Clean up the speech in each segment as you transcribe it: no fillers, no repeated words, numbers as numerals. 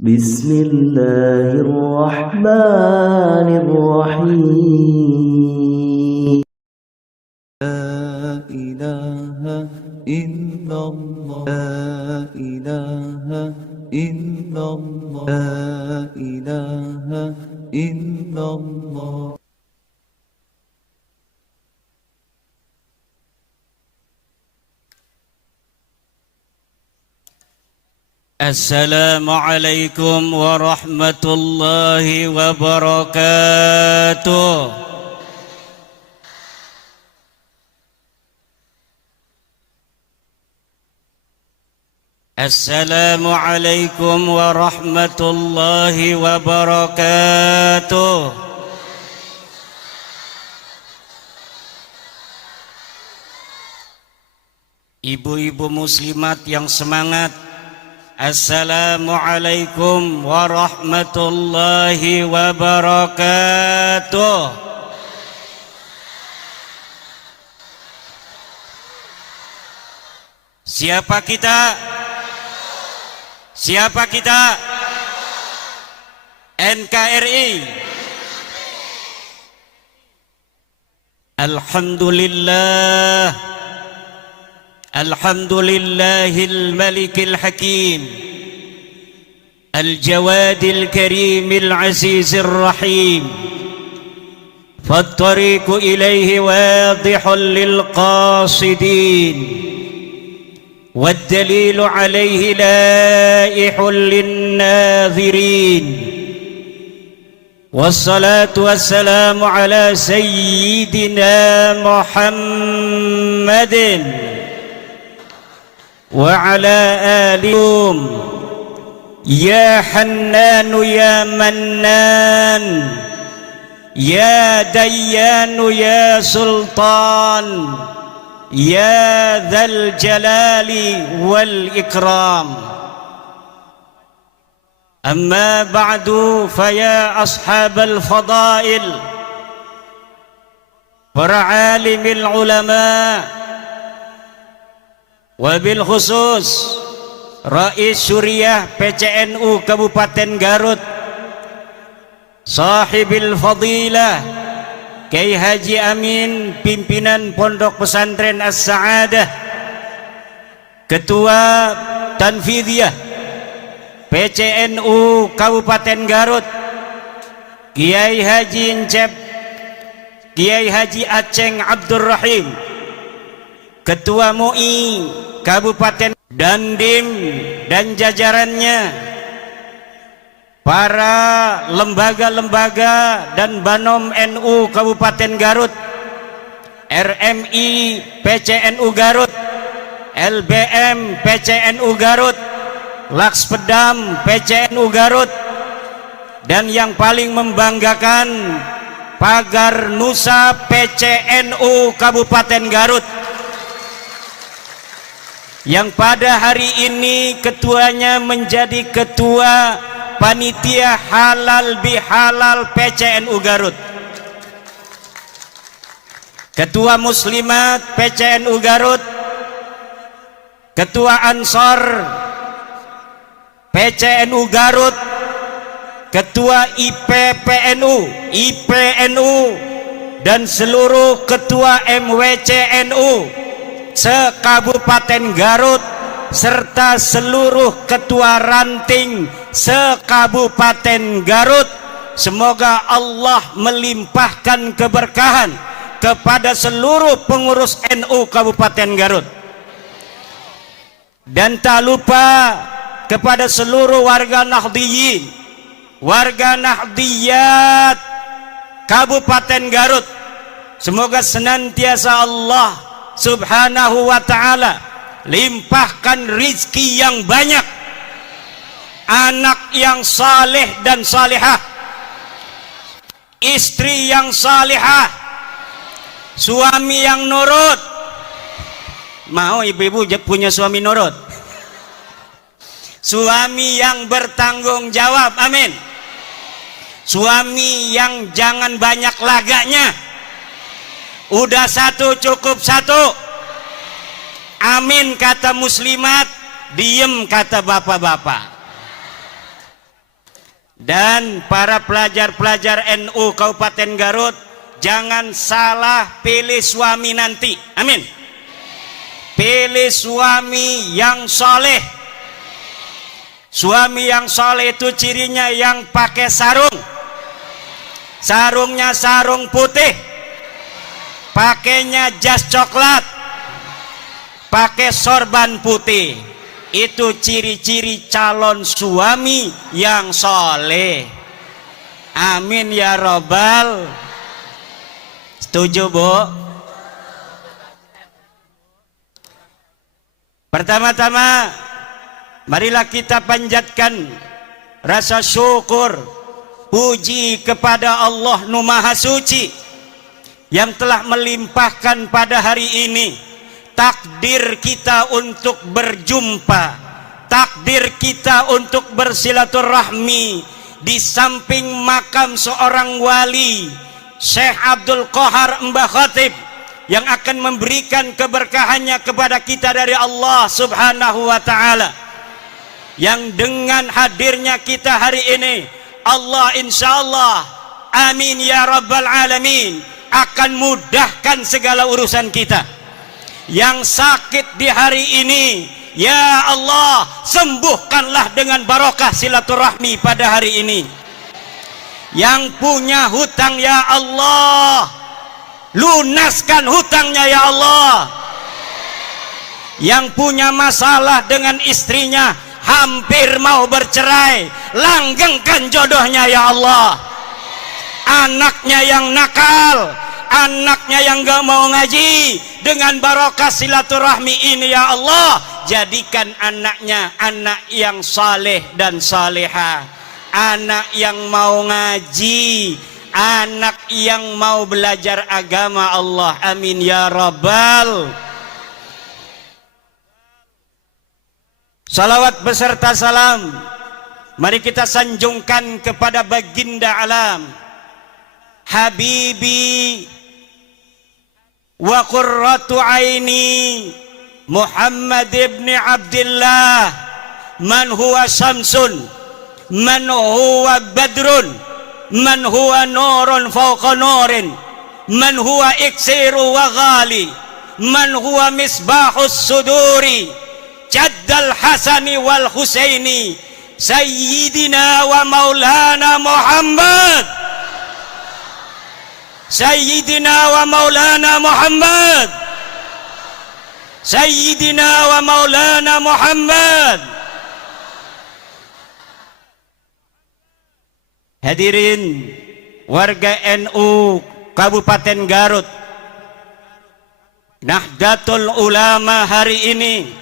بسم الله الرحمن الرحيم لا إله إلا الله لا إله إلا الله لا إله إلا الله. السلام عليكم ورحمة الله وبركاته. السلام عليكم ورحمة الله وبركاته. Ibu-ibu muslimat yang semangat, Assalamualaikum warahmatullahi wabarakatuh. Siapa kita? Siapa kita? NKRI. Alhamdulillah. Alhamdulillahil malikil hakim, al-jawadil karimil azizir rahim, fattariqu ilayhi wadihun lil qasidin, waddalilu alayhi laihun lin nadhirin, wassalatu wassalamu ala sayyidina Muhammadin وعلى آلهم يا حنان يا منان يا ديان يا سلطان يا ذا الجلال والإكرام. أما بعد فيا أصحاب الفضائل ورعالم العلماء wabil khusus Rais Syuriah PCNU Kabupaten Garut, sahibil fadilah Kiai Haji Amin, pimpinan Pondok Pesantren As-Sa'adah, Ketua Tanfidiyah PCNU Kabupaten Garut, Kiai Haji Encep, Kiai Haji Aceng Abdurrahim, Ketua MUI Kabupaten Dandim dan jajarannya, para lembaga-lembaga dan Banom NU Kabupaten Garut, RMI PCNU Garut, LBM PCNU Garut, Lakspedam PCNU Garut, dan yang paling membanggakan Pagar Nusa PCNU Kabupaten Garut, yang pada hari ini ketuanya menjadi ketua panitia halal bihalal PCNU Garut, ketua muslimat PCNU Garut, ketua Ansor PCNU Garut, ketua IPPNU, dan seluruh ketua MWCNU se-Kabupaten Garut, serta seluruh ketua ranting se-Kabupaten Garut. Semoga Allah melimpahkan keberkahan kepada seluruh pengurus NU Kabupaten Garut, dan tak lupa kepada seluruh warga Nahdliyin, warga Nahdliyat Kabupaten Garut. Semoga senantiasa Allah Subhanahu wa ta'ala limpahkan rizki yang banyak, anak yang saleh dan salihah, istri yang salihah, suami yang nurut. Mau ibu-ibu punya suami nurut? Suami yang bertanggung jawab, amin. Suami yang jangan banyak laganya, udah satu cukup satu, amin kata muslimat, diem kata bapak-bapak. Dan para pelajar-pelajar NU Kabupaten Garut, jangan salah pilih suami nanti. Amin. Pilih suami yang soleh. Suami yang soleh itu cirinya yang pakai sarung. Sarungnya sarung putih. Pakainya jas coklat. Pakai sorban putih. Itu ciri-ciri calon suami yang soleh. Amin ya robbal. Setuju, Bu? Pertama-tama, marilah kita panjatkan rasa syukur, puji kepada Allah Nu Maha Suci yang telah melimpahkan pada hari ini takdir kita untuk berjumpa, takdir kita untuk bersilaturahmi di samping makam seorang wali, Syekh Abdul Qahar Mbah Khatib, yang akan memberikan keberkahannya kepada kita dari Allah Subhanahu wa ta'ala. Yang dengan hadirnya kita hari ini, Allah insyaallah, amin ya rabbal alamin, akan mudahkan segala urusan kita. Yang sakit di hari ini, ya Allah, sembuhkanlah dengan barokah silaturahmi pada hari ini. Yang punya hutang, ya Allah, lunaskan hutangnya, ya Allah. Yang punya masalah dengan istrinya, hampir mau bercerai, langgengkan jodohnya, ya Allah. Anaknya yang nakal, anaknya yang gak mau ngaji, dengan barokah silaturahmi ini, ya Allah, jadikan anaknya anak yang saleh dan salehah, anak yang mau ngaji, anak yang mau belajar agama Allah. Amin ya rabbal. Salawat beserta salam mari kita sanjungkan kepada baginda alam, habibi wa qurratu aini, Muhammad ibn Abdullah, man huwa syamsun, man huwa badrun, man huwa nurun fawqa nurin, man huwa iksiru wa ghali, man huwa misbahus suduri, jaddal hasani wal husaini, sayyidina wa maulana Muhammad, sayyidina wa maulana Muhammad, sayyidina wa maulana Muhammad. Hadirin warga NU Kabupaten Garut, Nahdlatul Ulama hari ini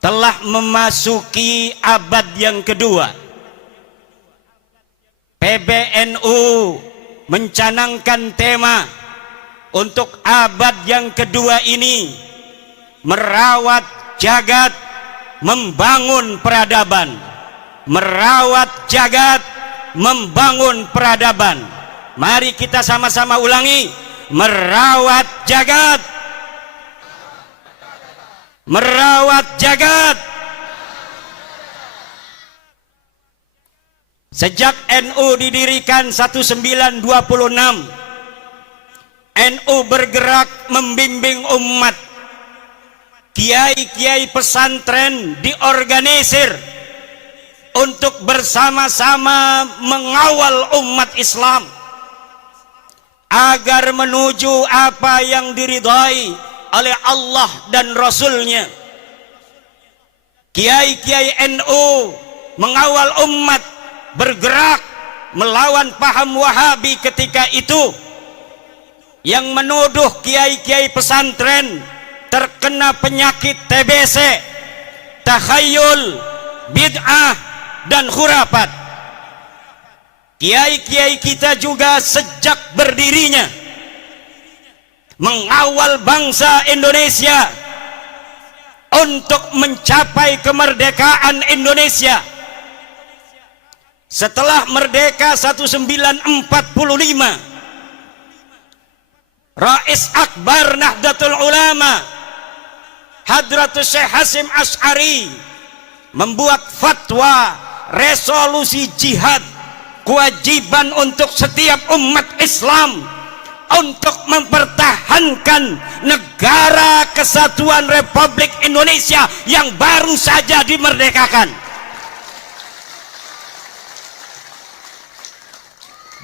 telah memasuki abad yang kedua. PBNU mencanangkan tema untuk abad yang kedua ini, merawat jagat, membangun peradaban. Merawat jagat, membangun peradaban. Mari kita sama-sama ulangi, merawat jagat, merawat jagat. Sejak NU didirikan 1926, NU bergerak membimbing umat. Kiai-kiai pesantren diorganisir untuk bersama-sama mengawal umat Islam agar menuju apa yang diridhai oleh Allah dan Rasulnya. Kiai-kiai NU mengawal umat bergerak melawan paham Wahabi ketika itu, yang menuduh kiai-kiai pesantren terkena penyakit TBC, takhayul, bid'ah, dan khurafat. Kiai-kiai kita juga sejak berdirinya mengawal bangsa Indonesia untuk mencapai kemerdekaan Indonesia. Setelah merdeka 1945, Rais Akbar Nahdlatul Ulama Hadratus Syekh Hasyim Asy'ari membuat fatwa resolusi jihad, kewajiban untuk setiap umat Islam untuk mempertahankan negara kesatuan Republik Indonesia yang baru saja dimerdekakan.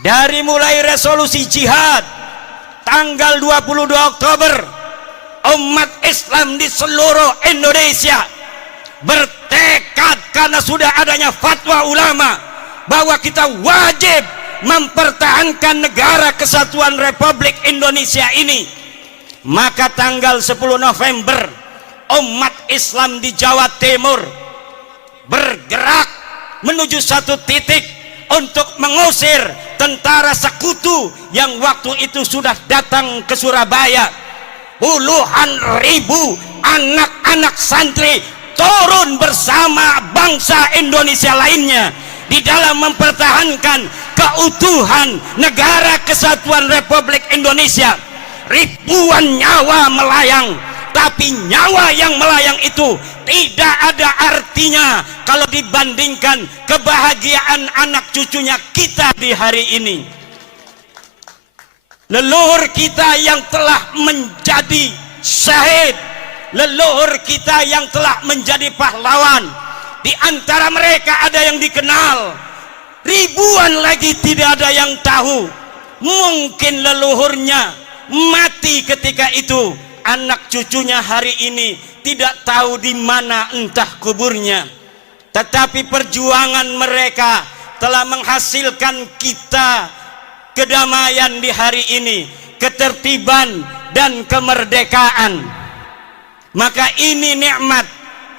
Dari mulai resolusi jihad tanggal 22 Oktober, umat Islam di seluruh Indonesia bertekad karena sudah adanya fatwa ulama bahwa kita wajib mempertahankan negara kesatuan Republik Indonesia ini. Maka tanggal 10 November umat Islam di Jawa Timur bergerak menuju satu titik untuk mengusir tentara sekutu yang waktu itu sudah datang ke Surabaya. Puluhan ribu anak-anak santri turun bersama bangsa Indonesia lainnya di dalam mempertahankan keutuhan negara kesatuan Republik Indonesia. Ribuan nyawa melayang, tapi nyawa yang melayang itu tidak ada artinya kalau dibandingkan kebahagiaan anak cucunya kita di hari ini. Leluhur kita yang telah menjadi syahid, leluhur kita yang telah menjadi pahlawan, di antara mereka ada yang dikenal, ribuan lagi tidak ada yang tahu. Mungkin leluhurnya mati ketika itu, anak cucunya hari ini tidak tahu di mana entah kuburnya. Tetapi perjuangan mereka telah menghasilkan kita kedamaian di hari ini, ketertiban dan kemerdekaan. Maka ini nikmat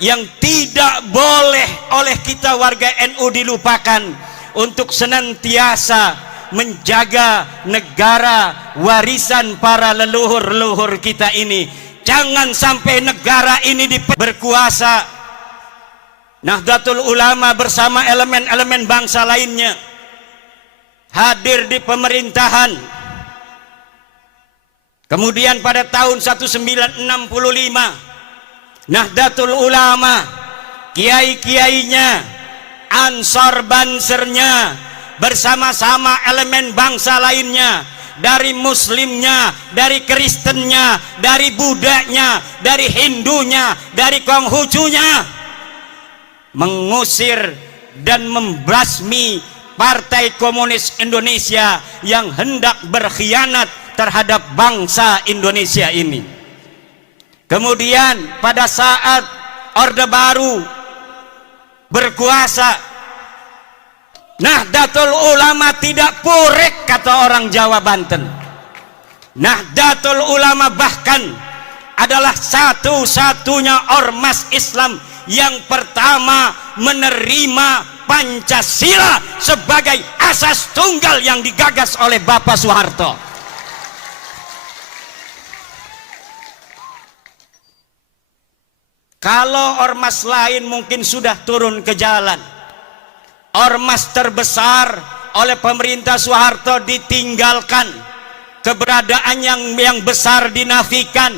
yang tidak boleh oleh kita warga NU dilupakan, untuk senantiasa menjaga negara warisan para leluhur-leluhur kita ini. Jangan sampai negara ini berkuasa. Nahdlatul Ulama bersama elemen-elemen bangsa lainnya hadir di pemerintahan. Kemudian pada tahun 1965 Nahdlatul Ulama, kiai-kiainya, ansor bansernya bersama-sama elemen bangsa lainnya, dari muslimnya, dari kristennya, dari budanya, dari hindunya, dari konghucunya, mengusir dan membasmi Partai Komunis Indonesia yang hendak berkhianat terhadap bangsa Indonesia ini. Kemudian pada saat Orde Baru berkuasa, Nahdlatul Ulama tidak purek, kata orang Jawa Banten. Nahdlatul Ulama bahkan adalah satu-satunya ormas Islam yang pertama menerima Pancasila sebagai asas tunggal yang digagas oleh Bapak Soeharto. Kalau ormas lain mungkin sudah turun ke jalan, ormas terbesar oleh pemerintah Soeharto ditinggalkan, keberadaan yang besar dinafikan.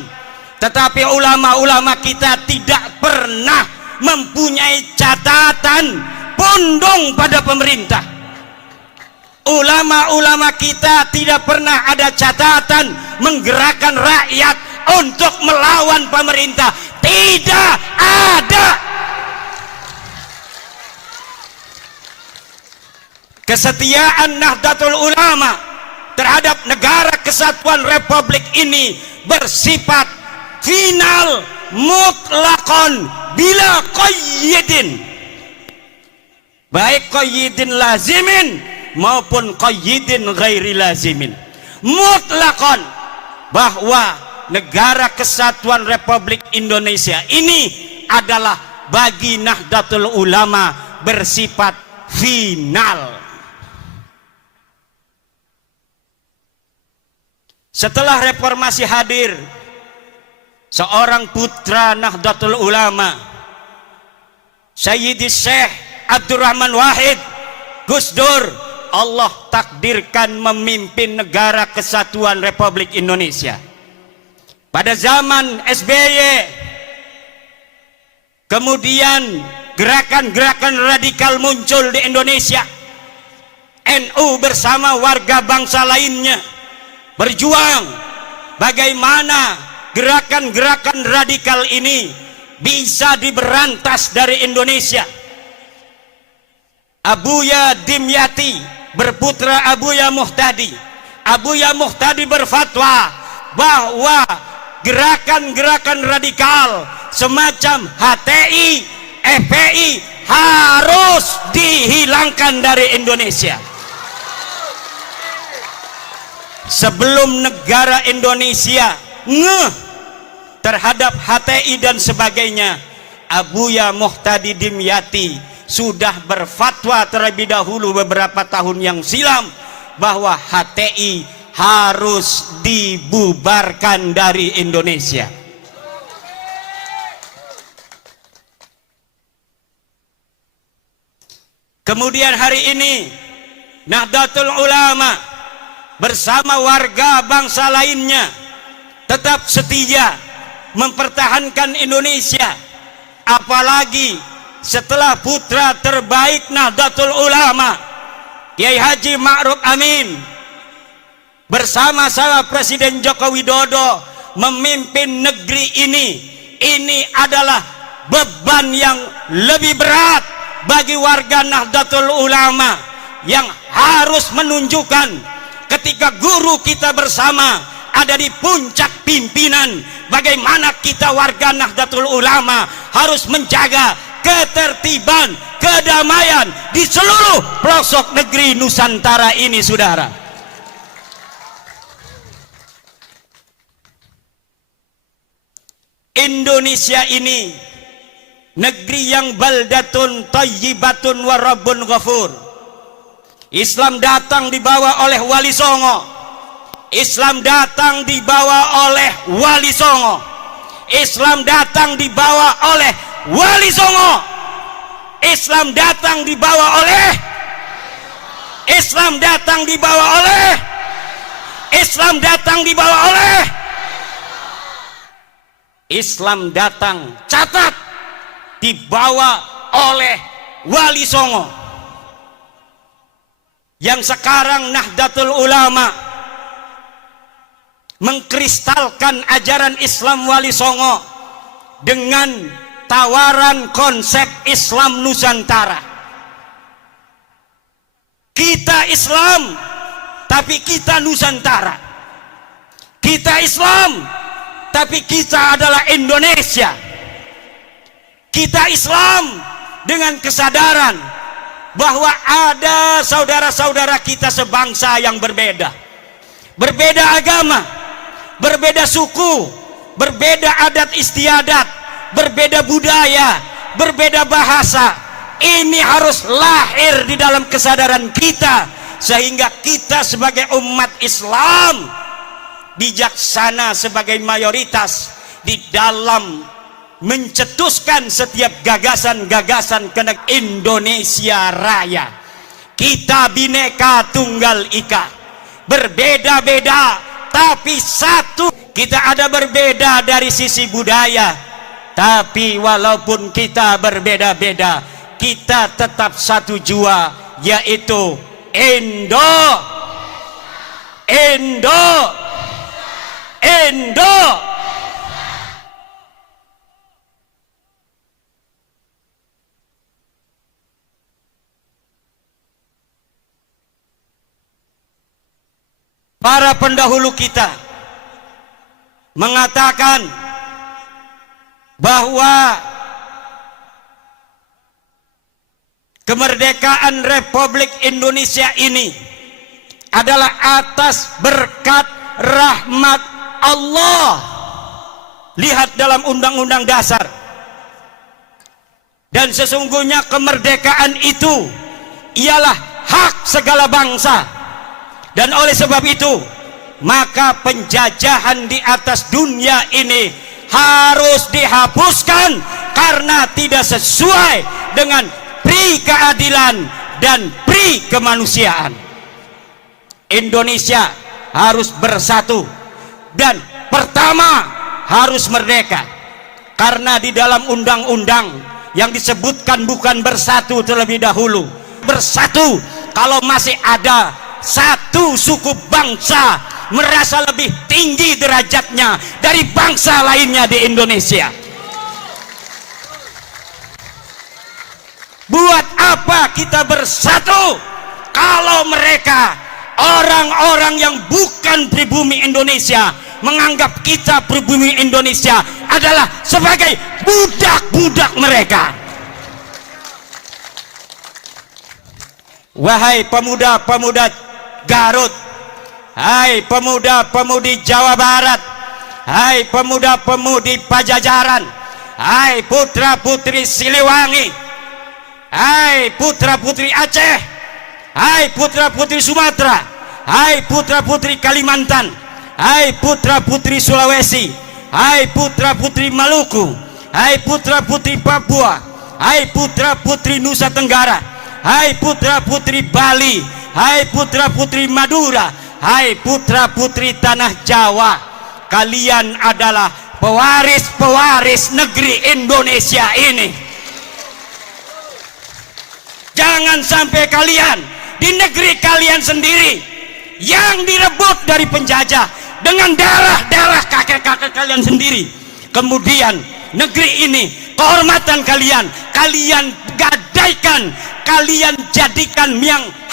Tetapi ulama-ulama kita tidak pernah mempunyai catatan pondong pada pemerintah. Ulama-ulama kita tidak pernah ada catatan menggerakkan rakyat untuk melawan pemerintah. Tidak ada. Kesetiaan Nahdlatul Ulama terhadap negara kesatuan Republik ini bersifat final, mutlakon, bila qayyidin, baik qayyidin lazimin maupun qayyidin ghairi lazimin, mutlakon, bahwa negara kesatuan Republik Indonesia ini adalah bagi Nahdlatul Ulama bersifat final. Setelah reformasi hadir seorang putra Nahdlatul Ulama, Sayyidi Syekh Abdurrahman Wahid, Gus Dur, Allah takdirkan memimpin negara kesatuan Republik Indonesia. Pada zaman SBY, kemudian gerakan-gerakan radikal muncul di Indonesia. NU bersama warga bangsa lainnya berjuang bagaimana gerakan-gerakan radikal ini bisa diberantas dari Indonesia. Abuya Dimyati berputra Abuya Muhtadi. Abuya Muhtadi berfatwa bahwa gerakan-gerakan radikal semacam HTI, FPI harus dihilangkan dari Indonesia. Sebelum negara Indonesia ngeh terhadap HTI dan sebagainya, Abuya Muhtadi Dimyati sudah berfatwa terlebih dahulu beberapa tahun yang silam bahwa HTI harus dibubarkan dari Indonesia. Kemudian hari ini Nahdlatul Ulama bersama warga bangsa lainnya tetap setia mempertahankan Indonesia, apalagi setelah putra terbaik Nahdlatul Ulama Kiai Haji Ma'ruf Amin bersama-sama Presiden Joko Widodo memimpin negeri ini adalah beban yang lebih berat bagi warga Nahdlatul Ulama yang harus menunjukkan ketika guru kita bersama ada di puncak pimpinan, bagaimana kita warga Nahdlatul Ulama harus menjaga ketertiban, kedamaian di seluruh pelosok negeri Nusantara ini, saudara. Indonesia ini negeri yang baldatun thayyibatun wa rabbun ghafur. Islam datang dibawa oleh Wali Songo. Islam datang dibawa oleh Wali Songo. Islam datang dibawa oleh Wali Songo. Islam datang dibawa oleh Islam datang dibawa oleh Islam datang dibawa oleh Islam datang, catat, dibawa oleh Wali Songo. Yang sekarang Nahdlatul Ulama mengkristalkan ajaran Islam Wali Songo dengan tawaran konsep Islam Nusantara. Kita Islam, tapi kita Nusantara. Kita Islam, tapi kita adalah Indonesia. Kita Islam dengan kesadaran bahwa ada saudara-saudara kita sebangsa yang berbeda. Berbeda agama, berbeda suku, berbeda adat istiadat, berbeda budaya, berbeda bahasa. Ini harus lahir di dalam kesadaran kita, sehingga kita sebagai umat Islam bijaksana sebagai mayoritas di dalam mencetuskan setiap gagasan-gagasan kenek Indonesia Raya. Kita Bhinneka Tunggal Ika, berbeda-beda tapi satu. Kita ada berbeda dari sisi budaya, tapi walaupun kita berbeda-beda, kita tetap satu jua, yaitu Indo. Para pendahulu kita mengatakan bahwa kemerdekaan Republik Indonesia ini adalah atas berkat rahmat Allah. Lihat dalam Undang-Undang Dasar. Dan sesungguhnya kemerdekaan itu ialah hak segala bangsa. Dan oleh sebab itu, maka penjajahan di atas dunia ini harus dihapuskan karena tidak sesuai dengan pri keadilan dan pri kemanusiaan. Indonesia harus bersatu dan pertama harus merdeka, karena di dalam undang-undang yang disebutkan bukan bersatu terlebih dahulu. Bersatu kalau masih ada satu suku bangsa merasa lebih tinggi derajatnya dari bangsa lainnya di Indonesia. Buat apa kita bersatu kalau mereka orang-orang yang bukan pribumi Indonesia menganggap kita pribumi Indonesia adalah sebagai budak-budak mereka. Wahai pemuda-pemuda Garut, hai pemuda-pemudi Jawa Barat, hai pemuda-pemudi Pajajaran, hai putra-putri Siliwangi, hai putra-putri Aceh, hai putra-putri Sumatera, hai putra-putri Kalimantan, hai putra-putri Sulawesi, hai putra-putri Maluku, hai putra-putri Papua, hai putra-putri Nusa Tenggara, hai putra-putri Bali, hai putra-putri Madura, hai putra-putri tanah Jawa. Kalian adalah pewaris-pewaris negeri Indonesia ini. Jangan sampai kalian di negeri kalian sendiri yang direbut dari penjajah dengan darah-darah kakek-kakek kalian sendiri, kemudian negeri ini, kehormatan kalian, kalian gadaikan, kalian jadikan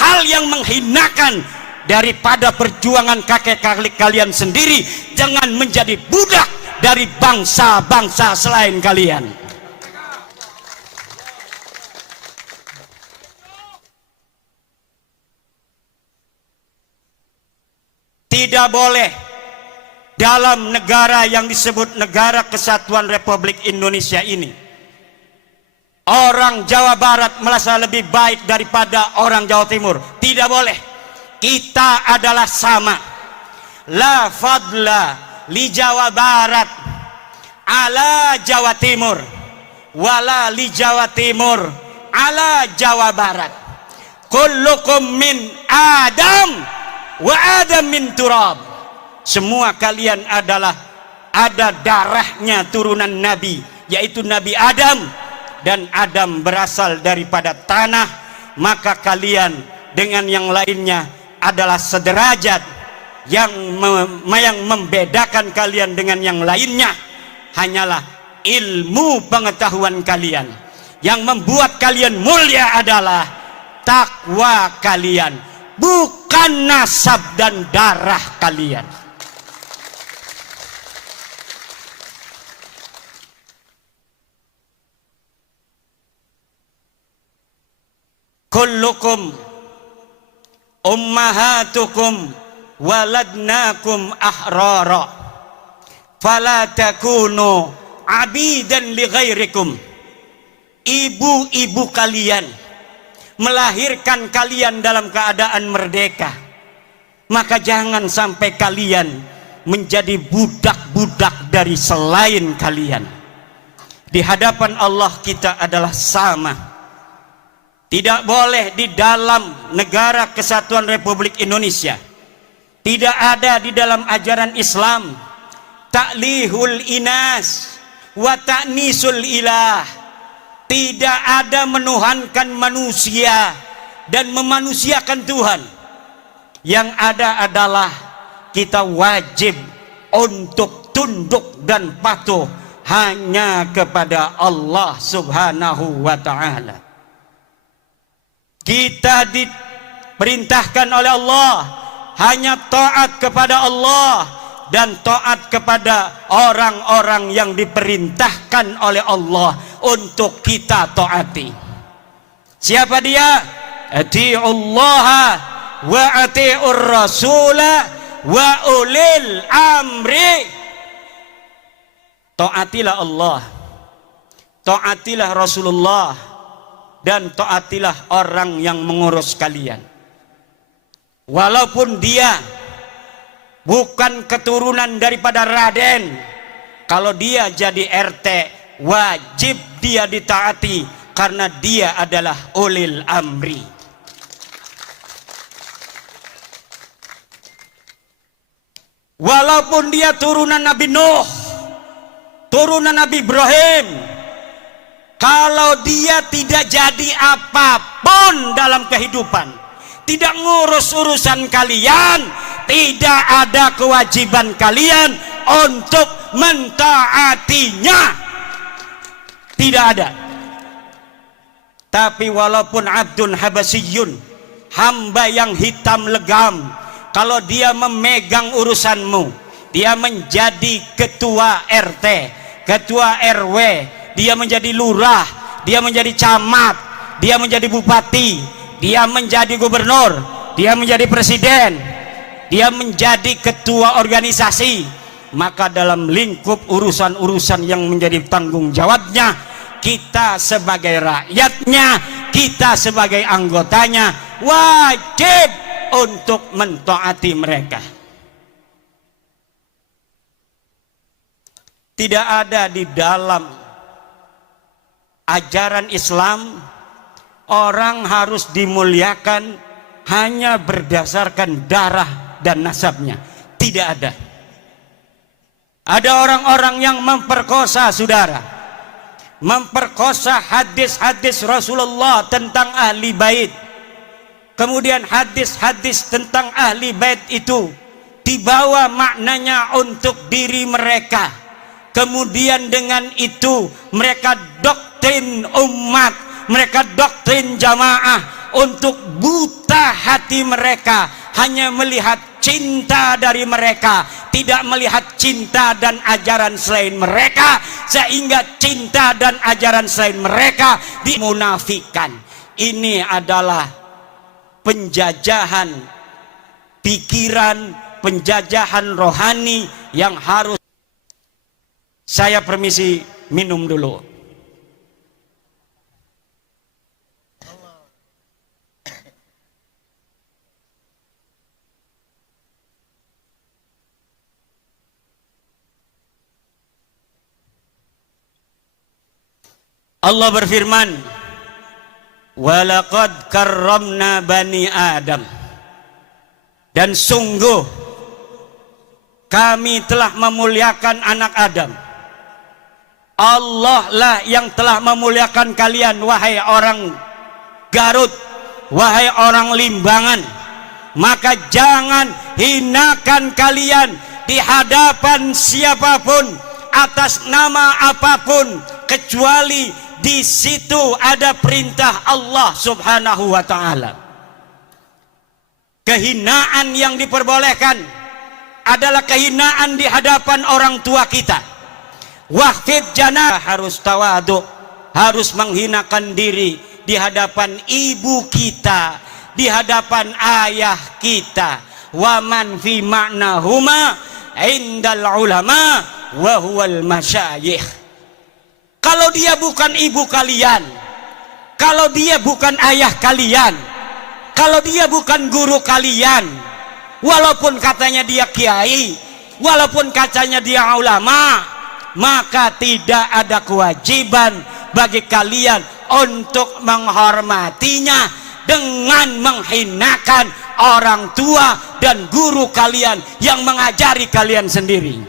hal yang menghinakan daripada perjuangan kakek-kakek kalian sendiri, jangan menjadi budak dari bangsa-bangsa selain kalian. Tidak boleh dalam negara yang disebut Negara Kesatuan Republik Indonesia ini orang Jawa Barat merasa lebih baik daripada orang Jawa Timur. Tidak boleh. Kita adalah sama. La fadla li Jawa Barat ala Jawa Timur, wala li Jawa Timur ala Jawa Barat. Kullukum min Adam wa Adam min turab. Semua kalian adalah ada darahnya turunan Nabi, yaitu Nabi Adam, dan Adam berasal daripada tanah. Maka kalian dengan yang lainnya adalah sederajat. Yang membedakan kalian dengan yang lainnya hanyalah ilmu pengetahuan kalian. Yang membuat kalian mulia adalah takwa kalian, bukan nasab dan darah kalian. Kullukum ummahatukum waladnakum ahrara fala takunu abidan li ghairikum. Ibu-ibu kalian melahirkan kalian dalam keadaan merdeka, maka jangan sampai kalian menjadi budak-budak dari selain kalian. Di hadapan Allah kita adalah sama. Tidak boleh di dalam Negara Kesatuan Republik Indonesia, tidak ada di dalam ajaran Islam ta'lihul inas wa ta'nisul ilah. Tidak ada menuhankan manusia dan memanusiakan Tuhan. Yang ada adalah kita wajib untuk tunduk dan patuh hanya kepada Allah Subhanahu wa ta'ala. Kita diperintahkan oleh Allah hanya taat kepada Allah dan taat kepada orang-orang yang diperintahkan oleh Allah untuk kita taati. Siapa dia? Atiullaha wa atiur rasula wa ulil amri. Taatilah Allah, taatilah Rasulullah, dan taatilah orang yang mengurus kalian. Walaupun dia bukan keturunan daripada Raden, kalau dia jadi RT wajib dia ditaati karena dia adalah ulil amri. Walaupun dia turunan Nabi Nuh, turunan Nabi Ibrahim, Kalau dia tidak jadi apapun dalam kehidupan, tidak ngurus urusan kalian, tidak ada kewajiban kalian untuk mentaatinya. Tidak ada. Tapi walaupun abdun habasyun, hamba yang hitam legam, kalau dia memegang urusanmu, dia menjadi ketua RT, ketua RW, dia menjadi lurah, dia menjadi camat, dia menjadi bupati, dia menjadi gubernur, dia menjadi presiden, dia menjadi ketua organisasi, maka dalam lingkup urusan-urusan yang menjadi tanggung jawabnya, kita sebagai rakyatnya, kita sebagai anggotanya wajib untuk mentaati mereka. Tidak ada di dalam ajaran Islam orang harus dimuliakan hanya berdasarkan darah dan nasabnya. Tidak ada. Ada orang-orang yang memperkosa saudara, memperkosa hadis-hadis Rasulullah tentang ahli bait. Kemudian hadis-hadis tentang ahli bait itu dibawa maknanya untuk diri mereka. Kemudian dengan itu mereka doktrin umat, mereka doktrin jamaah untuk buta hati mereka, hanya melihat cinta dari mereka, tidak melihat cinta dan ajaran selain mereka, sehingga cinta dan ajaran selain mereka dimunafikan. Ini adalah penjajahan pikiran, penjajahan rohani yang harus. Saya permisi minum dulu. Allah berfirman, walaqad karramna bani Adam, dan sungguh kami telah memuliakan anak Adam. Allah lah yang telah memuliakan kalian, wahai orang Garut, wahai orang Limbangan. Maka jangan hinakan kalian di hadapan siapapun atas nama apapun, kecuali di situ ada perintah Allah Subhanahu wa ta'ala. Kehinaan yang diperbolehkan adalah kehinaan di hadapan orang tua kita. Wahfid janah, harus tawadu, harus menghinakan diri di hadapan ibu kita, di hadapan ayah kita. Wa man fi ma'nahuma indal ulama wa huwal masyayikh. Kalau dia bukan ibu kalian, kalau dia bukan ayah kalian, kalau dia bukan guru kalian, walaupun katanya dia kiai, walaupun katanya dia ulama, maka tidak ada kewajiban bagi kalian untuk menghormatinya dengan menghinakan orang tua dan guru kalian yang mengajari kalian sendiri.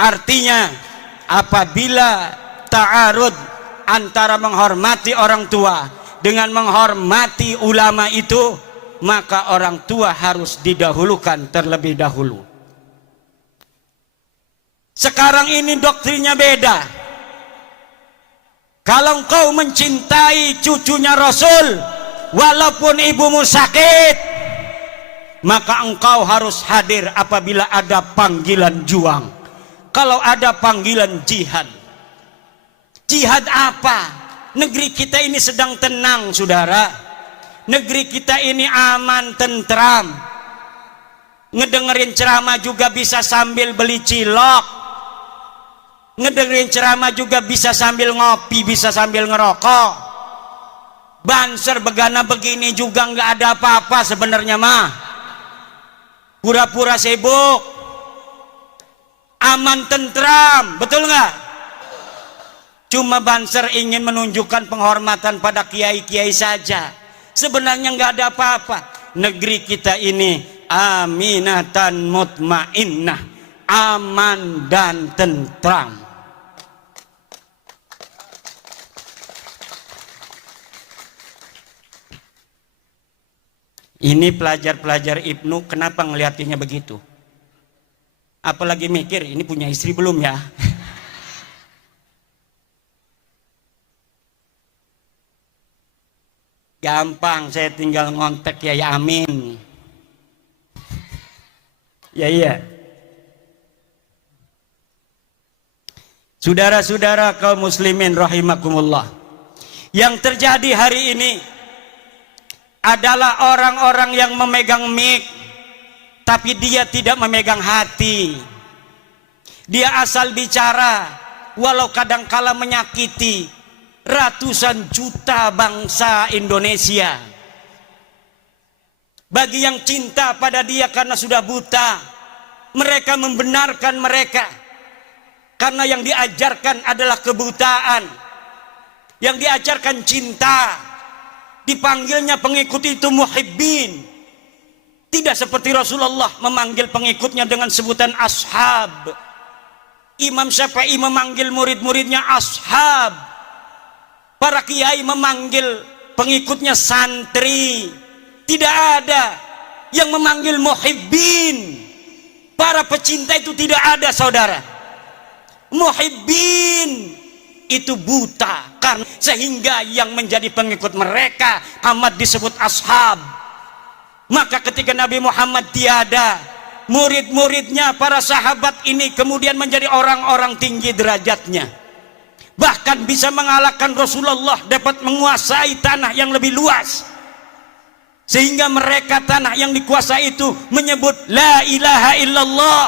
Artinya apabila ta'arud antara menghormati orang tua dengan menghormati ulama itu, maka orang tua harus didahulukan terlebih dahulu. Sekarang ini doktrinnya beda. Kalau engkau mencintai cucunya Rasul, walaupun ibumu sakit, maka engkau harus hadir apabila ada panggilan juang. Kalau ada panggilan jihad. Jihad apa? Negeri kita ini sedang tenang, saudara. Negeri kita ini aman, tentram. Ngedengerin ceramah juga bisa sambil beli cilok. Ngedengerin ceramah juga bisa sambil ngopi, bisa sambil ngerokok. Banser begana begini juga nggak ada apa-apa sebenarnya mah. Pura-pura sibuk. Aman tentram, betul nggak? Cuma banser ingin menunjukkan penghormatan pada kiai-kiai saja. Sebenarnya nggak ada apa-apa. Negeri kita ini aminatan mutmainnah, aman dan tentram. Ini pelajar-pelajar Ibnu kenapa ngeliatinya begitu? Apalagi mikir ini punya istri belum ya? Gampang, saya tinggal ngontek ya Amin. Ya iya. Saudara-saudara kaum muslimin rahimakumullah. Yang terjadi hari ini adalah orang-orang yang memegang mic, tapi dia tidak memegang hati. Dia asal bicara, walau kadangkala menyakiti ratusan juta bangsa Indonesia. Bagi yang cinta pada dia karena sudah buta, mereka membenarkan mereka. Karena yang diajarkan adalah kebutaan. Yang diajarkan cinta. Dipanggilnya pengikut itu muhibbin. Tidak seperti Rasulullah memanggil pengikutnya dengan sebutan ashab. Imam Syafi'i memanggil murid-muridnya ashab. Para kiai memanggil pengikutnya santri. Tidak ada yang memanggil muhibbin. Para pecinta itu tidak ada, saudara. Muhibbin itu buta, karena sehingga yang menjadi pengikut mereka amat disebut ashab. Maka ketika Nabi Muhammad tiada, murid-muridnya para sahabat ini kemudian menjadi orang-orang tinggi derajatnya, bahkan bisa mengalahkan Rasulullah, dapat menguasai tanah yang lebih luas, sehingga mereka tanah yang dikuasai itu menyebut la ilaha illallah.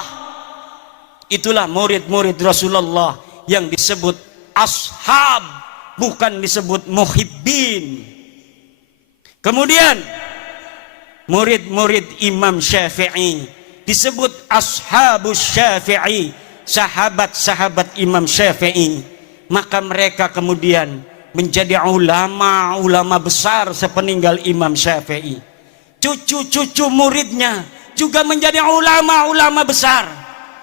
Itulah murid-murid Rasulullah yang disebut ashab, bukan disebut muhibbin. Kemudian murid-murid Imam Syafi'i disebut ashabus Syafi'i, sahabat-sahabat Imam Syafi'i. Maka mereka kemudian menjadi ulama-ulama besar sepeninggal Imam Syafi'i. Cucu-cucu muridnya juga menjadi ulama-ulama besar.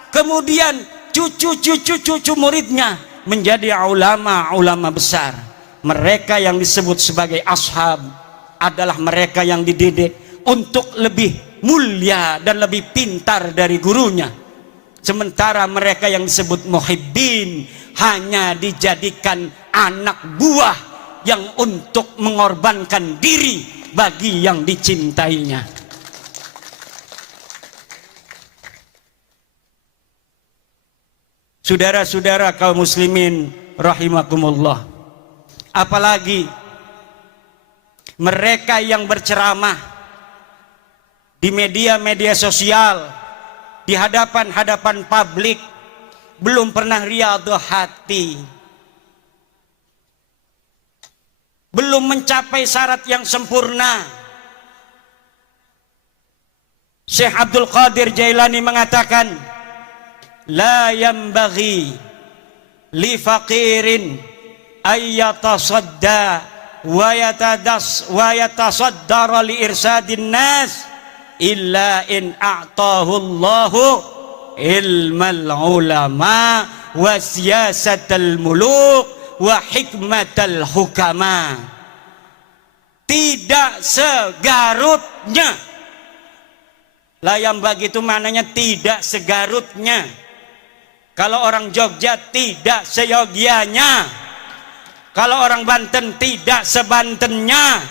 Kemudian cucu-cucu muridnya menjadi ulama-ulama besar. Mereka yang disebut sebagai ashab adalah mereka yang dididik untuk lebih mulia dan lebih pintar dari gurunya. Sementara mereka yang disebut muhibbin hanya dijadikan anak buah yang untuk mengorbankan diri bagi yang dicintainya. Saudara-saudara kaum muslimin rahimakumullah, apalagi mereka yang berceramah di media-media sosial, di hadapan publik, belum pernah riyadhah hati, belum mencapai syarat yang sempurna. Syekh Abdul Qadir Jailani mengatakan, la yambaghi li faqirin ayyatasadda wa yatasaddara li irsadin nas illa in a'tahu Allahu ilmal ulama wa siyasatal muluk wa hikmatal hukama. Tidak segarutnya, layam bagi itu maknanya tidak segarutnya. Kalau orang Jogja tidak seyogianya, kalau orang Banten tidak sebantennya,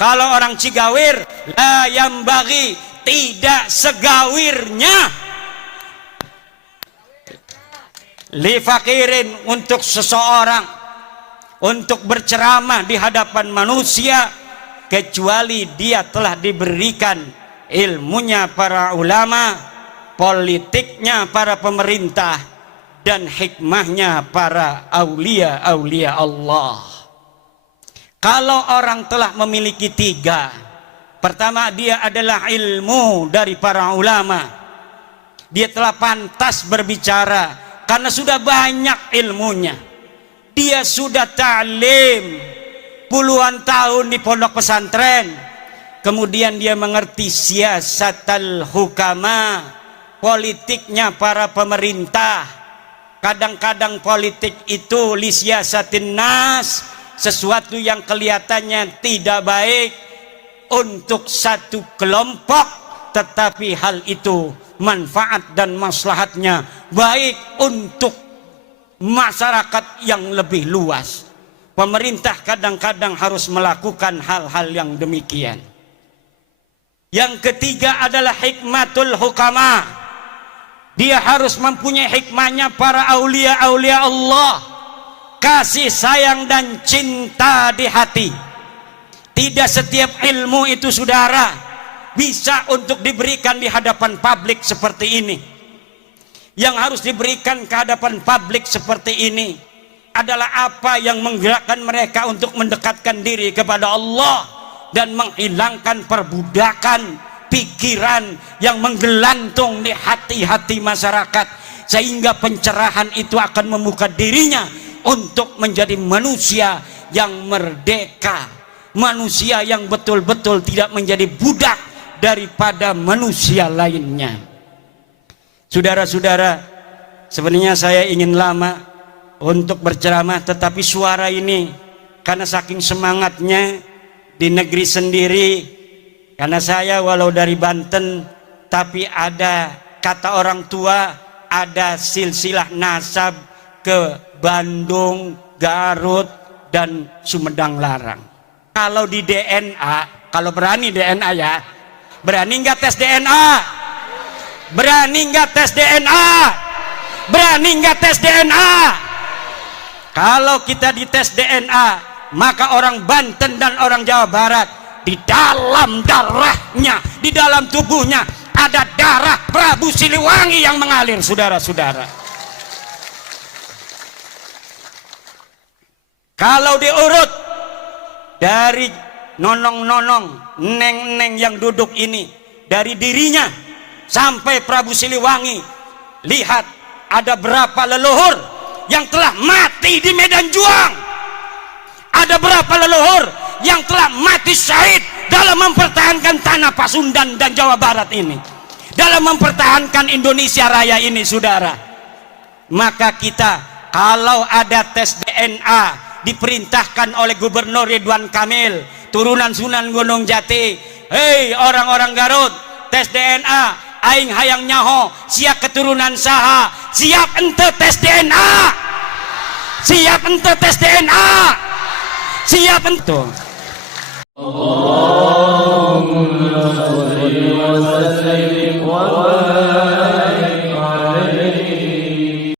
kalau orang Cigawir layam bagi tidak segawirnya. Li fakirin, untuk seseorang untuk berceramah di hadapan manusia kecuali dia telah diberikan ilmunya para ulama, politiknya para pemerintah, dan hikmahnya para aulia-aulia Allah. Kalau orang telah memiliki tiga, pertama dia adalah ilmu dari para ulama, dia telah pantas berbicara karena sudah banyak ilmunya. Dia sudah ta'lim puluhan tahun di pondok pesantren, kemudian dia mengerti siyasatal hukama, politiknya para pemerintah. Kadang-kadang politik itu li siyasatin nas, sesuatu yang kelihatannya tidak baik, untuk satu kelompok, tetapi hal itu manfaat dan maslahatnya baik untuk masyarakat yang lebih luas. Pemerintah kadang-kadang harus melakukan hal-hal yang demikian. Yang ketiga adalah hikmatul hukama. Dia harus mempunyai hikmahnya para aulia-aulia Allah, kasih sayang dan cinta di hati. Tidak setiap ilmu itu saudara bisa untuk diberikan di hadapan publik seperti ini. Yang harus diberikan ke hadapan publik seperti ini adalah apa yang menggerakkan mereka untuk mendekatkan diri kepada Allah dan menghilangkan perbudakan pikiran yang menggelantung di hati-hati masyarakat, sehingga pencerahan itu akan membuka dirinya untuk menjadi manusia yang merdeka, manusia yang betul-betul tidak menjadi budak daripada manusia lainnya. Saudara-saudara, sebenarnya saya ingin lama untuk berceramah, tetapi suara ini karena saking semangatnya di negeri sendiri, karena saya walau dari Banten, tapi ada kata orang tua, ada silsilah nasab ke Bandung, Garut, dan Sumedang Larang. Kalau di DNA, kalau berani DNA ya, berani nggak tes DNA? Berani nggak tes DNA? Berani nggak tes DNA? Kalau kita dites DNA, maka orang Banten dan orang Jawa Barat, di dalam darahnya, di dalam tubuhnya ada darah Prabu Siliwangi yang mengalir, saudara-saudara. Kalau diurut dari nonong-nonong, neng-neng yang duduk ini, dari dirinya sampai Prabu Siliwangi, lihat ada berapa leluhur yang telah mati di medan juang. Ada berapa leluhur yang telah mati syahid dalam mempertahankan tanah Pasundan dan Jawa Barat ini, dalam mempertahankan Indonesia Raya ini, saudara. Maka kita kalau ada tes DNA diperintahkan oleh Gubernur Ridwan Kamil, turunan Sunan Gunung Jati, hei orang-orang Garut, tes DNA, aing hayang nyaho siap keturunan saha, siap ente tes DNA, siap ente tes DNA, siap ente.